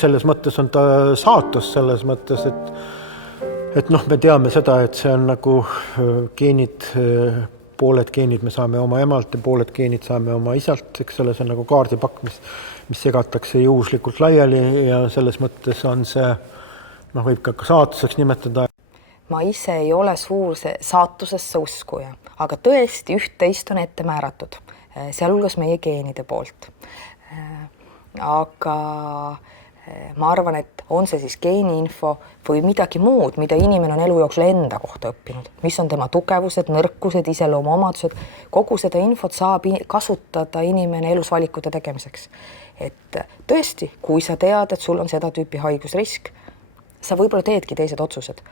selles mõttes on ta saatus, selles mõttes, et me teame seda, et see on nagu geenid, pooled geenid me saame oma emalt ja pooled geenid saame oma isalt, eks selle, see on nagu kaardipakk, mis segatakse juhuslikult laiali ja selles mõttes on see, võib ka saatuseks nimetada. Ma ise ei ole suur saatusesse uskuja, aga tõesti üht-teist on ette määratud, sealhulgas meie geenide poolt. Aga ma arvan, et on see siis geeniinfo või midagi muud, mida inimene on elu jooksul enda kohta õppinud, mis on tema tugevused, nõrkused, iseloomuomadused, kogu seda infot saab kasutada inimene elus valikute tegemiseks. Et tõesti, kui sa tead, et sul on seda tüüpi haigusrisk, sa võib-olla teedki teised otsused.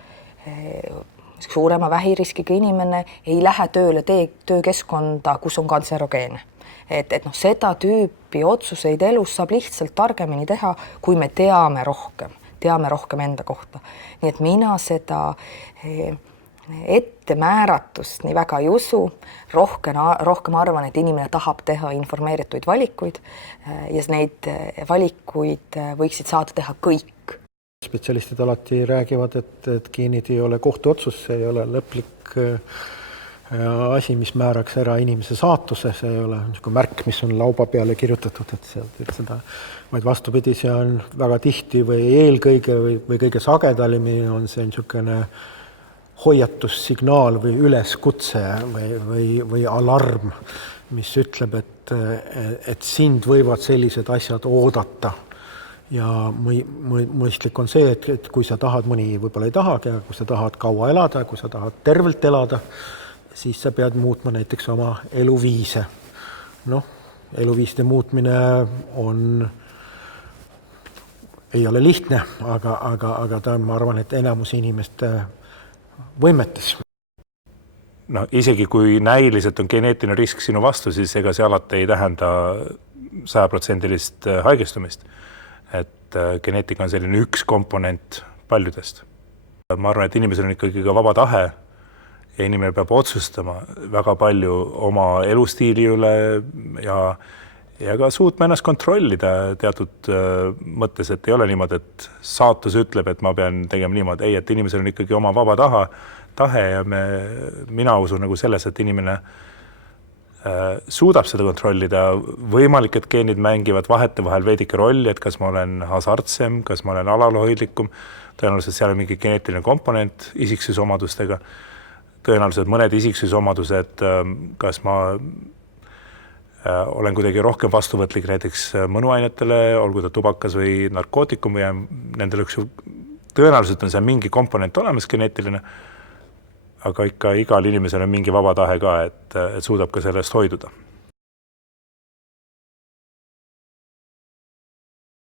Suurema vähiriskiga inimene ei lähe tööle töökeskkonda, kus on kantserogeene. Et seda tüüpi otsuseid elus saab lihtsalt targemini teha, kui me teame rohkem enda kohta. Nii et mina seda ettemääratust nii väga ei usu, rohkem arvan, et inimene tahab teha informeerituid valikuid ja neid valikuid võiksid saada teha kõik. Spetsialistid alati räägivad, et geenid ei ole kohtuotsus, see ei ole lõplik asi, mis määraks ära inimese saatuse, see ei ole märk, mis on lauba peale kirjutatud, et seda, vaid vastupidi, see on väga tihti või eelkõige või kõige sagedamini on see niisugune hoiatussignaal või üleskutse või alarm, mis ütleb, et sind võivad sellised asjad oodata. Ja mõistlik on see, et kui sa tahad, mõni võib-olla ei tahagi, aga kui sa tahad kaua elada, kui sa tahad tervelt elada, siis sa pead muutma näiteks oma eluviise. Eluviiside muutmine ei ole lihtne, aga ta on, ma arvan, et enamus inimeste võimetes. Isegi kui näiliselt on geneetiline risk sinu vastu, siis ega see alati ei tähenda 100% haigestumist. Et geneetika on selline üks komponent paljudest. Ma arvan, et inimesel on ikkagi ka vaba tahe ja inimene peab otsustama väga palju oma elustiili üle ja ka suutma ennast kontrollida teatud mõttes, et ei ole niimoodi, et saatus ütleb, et ma pean tegema niimoodi. Ei, et inimesel on ikkagi oma vaba tahe ja mina usun nagu selles, et inimene suudab seda kontrollida. Võimalik, et geenid mängivad vahete vahel veidike rolli, et kas ma olen hasartsem, kas ma olen alalhoidlikum. Tõenäoliselt seal on mingi geneetiline komponent isiksusomadustega. Tõenäoliselt mõned isiksusomadused, kas ma olen kuidagi rohkem vastuvõtlik näiteks mõnuainetele, olgu ta tubakas või narkootikum või nendel tõenäoliselt on seal mingi komponent olemas geneetiline, aga ikka igal inimesel on mingi vaba tahe ka, et suudab ka sellest hoiduda.